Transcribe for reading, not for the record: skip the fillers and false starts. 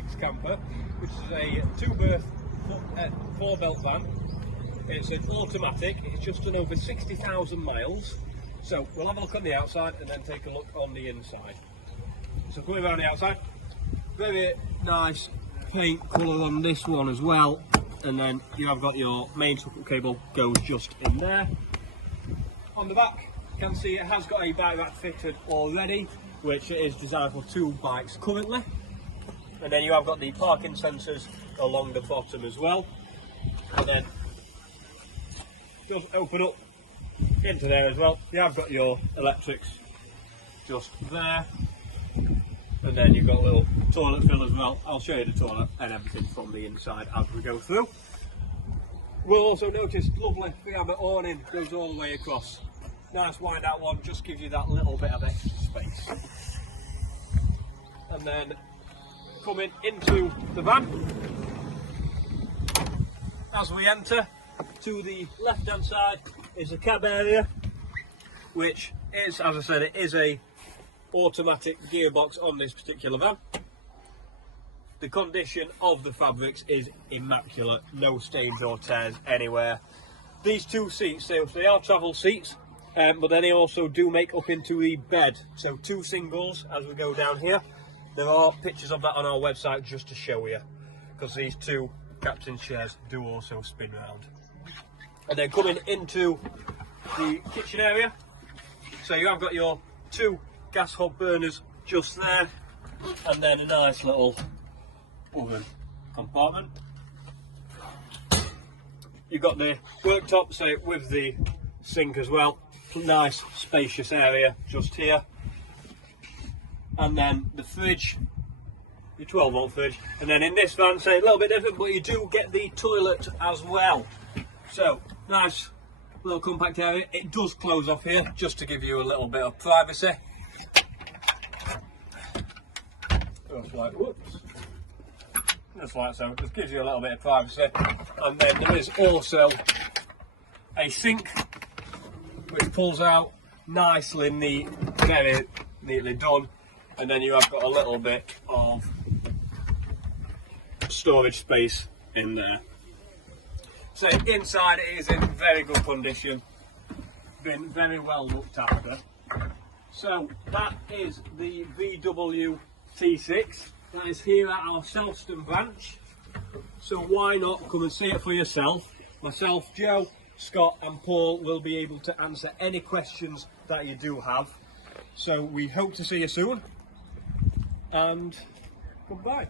T6 camper, which is a 2-berth 4-belt van. It's an automatic. It's just done over 60,000 miles. So we'll have a look on the outside and then take a look on the inside. So coming around the outside, very nice paint colour on this one as well. And then you have got your main hookup cable goes just in there. On the back, you can see it has got a bike rack fitted already, which is designed for 2 bikes currently. And then you have got the parking sensors along the bottom as well. And then just open up into there as well. You have got your electrics just there. And then you've got a little toilet fill as well. I'll show you the toilet and everything from the inside as we go through. We'll also notice lovely VW awning goes all the way across. Nice wide out one, just gives you that little bit of extra space. And then coming into the van, as we enter, to the left hand side is the cab area, which is, as I said, it is a automatic gearbox on this particular van. The condition of the fabrics is immaculate, no stains or tears anywhere. These 2 seats, they are travel seats, but then they also do make up into the bed. So 2 singles as we go down here. There are pictures of that on our website just to show you, because these 2 captain's chairs do also spin round. And then coming into the kitchen area, so you have got your 2 gas hob burners just there, and then a nice little oven compartment. You've got the worktop, so with the sink as well. Nice spacious area just here. And then the fridge, your 12-volt fridge. And then in this van, say a little bit different, but you do get the toilet as well. So nice little compact area. It does close off here just to give you a little bit of privacy. Just like, whoops. Just like so, just gives you a little bit of privacy. And then there is also a sink which pulls out nicely neat, very neatly done. And then you have got a little bit of storage space in there. So inside it is in very good condition, been very well looked after. So that is the VW T6. That is here at our Selston branch. So why not come and see it for yourself? Myself, Joe, Scott and Paul will be able to answer any questions that you do have. So we hope to see you soon, and goodbye.